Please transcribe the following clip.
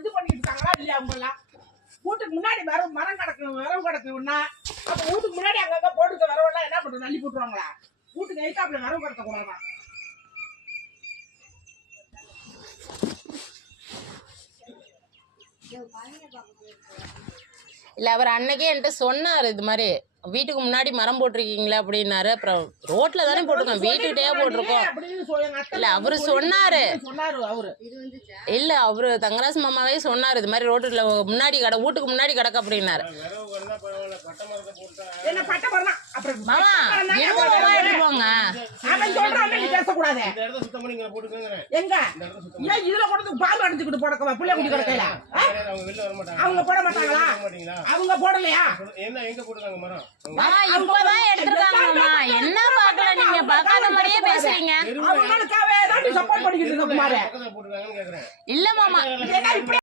இது பண்ணிட்டு இருக்காங்களா இல்லையா அவங்க எல்லாம்? வீட்டுக்கு முன்னாடி மரம் கிடக்குன்னா அப்ப வீட்டுக்கு முன்னாடி அங்கங்க போட்டுக்க வரவெல்லாம் என்ன பண்றது? தள்ளி போட்டுருவாங்களா? வீட்டுக்கு எதிர்த்தாப்புல மரம் கடத்த கூடாதா? இல்ல அவர் அன்னைக்கே என்கிட்ட சொன்னாரு, இது மாதிரி வீட்டுக்கு முன்னாடி மரம் போட்டிருக்கீங்களா அப்படின்னாரு. அப்புறம் ரோட்ல தானே போட்டிருக்கோம், வீட்டுக்கிட்டே போட்டிருக்கோம். இல்ல அவரு சொன்னாரு, இல்ல அவரு தங்கராசு மாமாவே சொன்னாரு, இது மாதிரி ரோட்டுல முன்னாடி வீட்டுக்கு முன்னாடி கிடக்கு அப்படின்னாரு. மாமா என்னமா எடுத்துவாங்க பால் அடிச்சுக்கிட்டு போடக்கவா பிள்ளை குடி கிடக்கல அவங்க போட மாட்டாங்களா? அவங்க போடலையா? இப்பதான் எடுத்திருக்காங்கம்மா. என்ன பாக்கல, நீங்க பாக்காத மாதிரியே பேசுறீங்க. அவங்களுக்காக சப்போர்ட் பண்ணிக்கிட்டு இருக்க இல்ல மாமா.